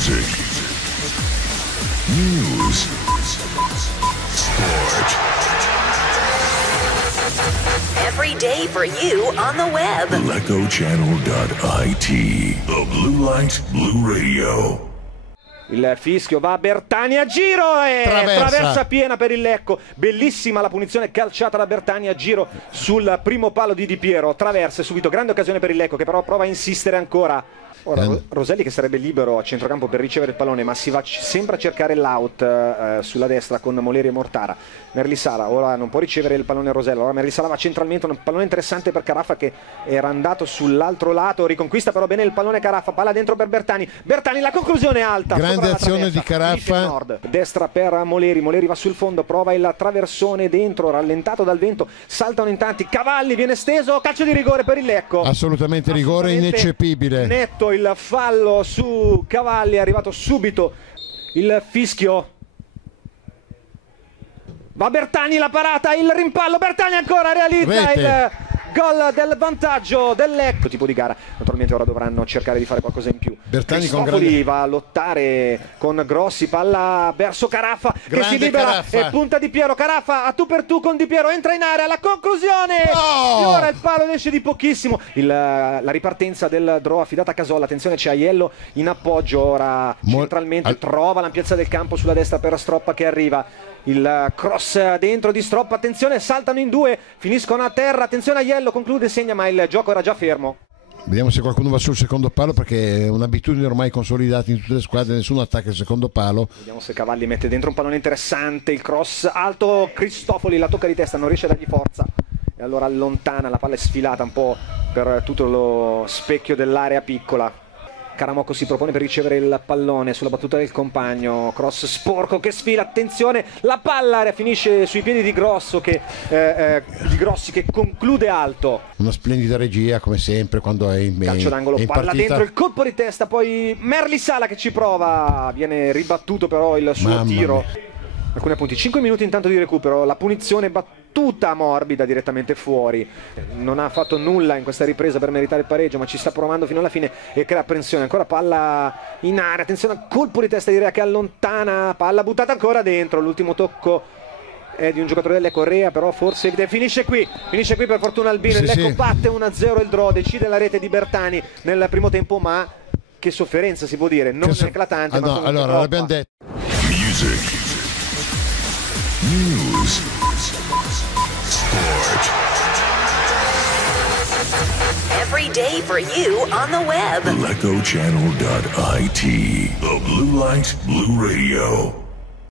Music, news, sport. Every day for you on the web. LeccoChannel.it. The Blue Light Blue Radio. Il fischio va a Bertani a giro e traversa piena per il Lecco. Bellissima la punizione calciata da Bertani a giro sul primo palo di Di Piero. Traversa subito, grande occasione per il Lecco che però prova a insistere ancora. Ora Roselli che sarebbe libero a centrocampo per ricevere il pallone, ma si va sempre a cercare l'out sulla destra con Moleri e Mortara. Merlisala ora non può ricevere il pallone Rosello, ora Merlisala va centralmente, un pallone interessante per Carafa che era andato sull'altro lato, riconquista però bene il pallone Carafa, palla dentro per Bertani, Bertani la conclusione alta, grande azione di Carafa, destra per Moleri, Moleri va sul fondo, prova il traversone dentro, rallentato dal vento, saltano in tanti, Cavalli viene steso, calcio di rigore per il Lecco, assolutamente rigore ineccepibile, netto il fallo su Cavalli, è arrivato subito il fischio. Va Bertani, la parata, il rimpallo, Bertani ancora realizza il gol del vantaggio del Lecco. Tipo di gara, naturalmente ora dovranno cercare di fare qualcosa in più. Bertani Cristofoli va a lottare con Grossi, palla verso Carafa che si libera e punta Di Piero, Carafa a tu per tu con Di Piero, entra in area, la conclusione, ora il palo esce di pochissimo, la ripartenza del draw affidata a Casolla, attenzione c'è Aiello in appoggio, ora centralmente trova l'ampiezza del campo sulla destra per Stroppa che arriva. Il cross dentro di Stroppa, attenzione, saltano in due, finiscono a terra, attenzione Aiello, conclude, segna, ma il gioco era già fermo. Vediamo se qualcuno va sul secondo palo perché è un'abitudine ormai consolidata in tutte le squadre, nessuno attacca il secondo palo. Vediamo se Cavalli mette dentro un pallone interessante, il cross alto, Cristofoli la tocca di testa, non riesce a dargli forza e allora allontana, la palla è sfilata un po' per tutto lo specchio dell'area piccola. Caramocco si propone per ricevere il pallone sulla battuta del compagno, cross sporco che sfila, attenzione, la palla finisce sui piedi di Grossi che conclude alto. Una splendida regia come sempre quando è in calcio d'angolo, palla partita. Dentro, il colpo di testa, poi Merlisala che ci prova, viene ribattuto però il suo tiro. Alcuni appunti, 5 minuti intanto di recupero, la punizione battuta morbida direttamente fuori, non ha fatto nulla in questa ripresa per meritare il pareggio ma ci sta provando fino alla fine e crea apprensione, ancora palla in area, attenzione al colpo di testa di Rea che allontana, palla buttata ancora dentro, l'ultimo tocco è di un giocatore delle Correa però forse finisce qui per fortuna Albino, il Lecco batte 1-0 il draw, decide la rete di Bertani nel primo tempo ma che sofferenza si può dire, non eclatante ma no, allora l'abbiamo detto. Music, news, sport. Every day for you on the web. LeccoChannel.it. The Blue Light Blue Radio.